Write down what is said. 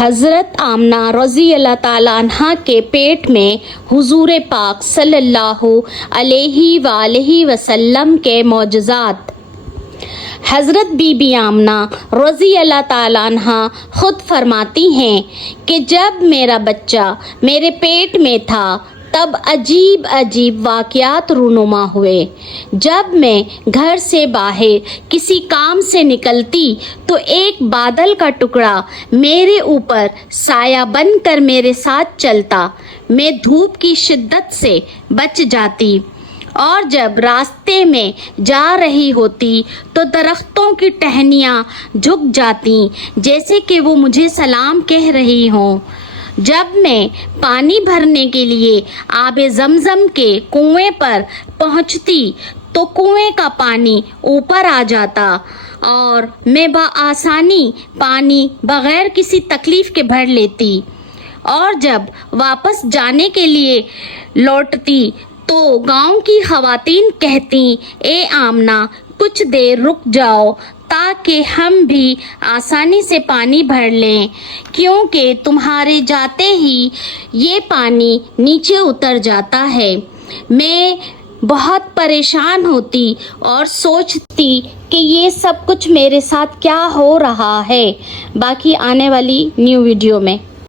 حضرت آمنہ رضی اللہ تعالیٰ عنہ کے پیٹ میں حضور پاک صلی اللہ علیہ وآلہ وسلم کے معجزات۔ حضرت بی بی آمنہ رضی اللہ تعالیٰ عنہ خود فرماتی ہیں کہ جب میرا بچہ میرے پیٹ میں تھا تب عجیب عجیب واقعات رونما ہوئے۔ جب میں گھر سے باہر کسی کام سے نکلتی تو ایک بادل کا ٹکڑا میرے اوپر سایہ بن کر میرے ساتھ چلتا، میں دھوپ کی شدت سے بچ جاتی، اور جب راستے میں جا رہی ہوتی تو درختوں کی ٹہنیاں جھک جاتی جیسے کہ وہ مجھے سلام کہہ رہی ہوں۔ جب میں پانی بھرنے کے لیے آب زمزم کے کنویں پر پہنچتی تو کنویں کا پانی اوپر آ جاتا اور میں بآسانی پانی بغیر کسی تکلیف کے بھر لیتی، اور جب واپس جانے کے لیے لوٹتی تو گاؤں کی خواتین کہتی، اے آمنہ کچھ دیر رک جاؤ تاکہ ہم بھی آسانی سے پانی بھر لیں، کیونکہ تمہارے جاتے ہی یہ پانی نیچے اتر جاتا ہے۔ میں بہت پریشان ہوتی اور سوچتی کہ یہ سب کچھ میرے ساتھ کیا ہو رہا ہے۔ باقی آنے والی نیو ویڈیو میں۔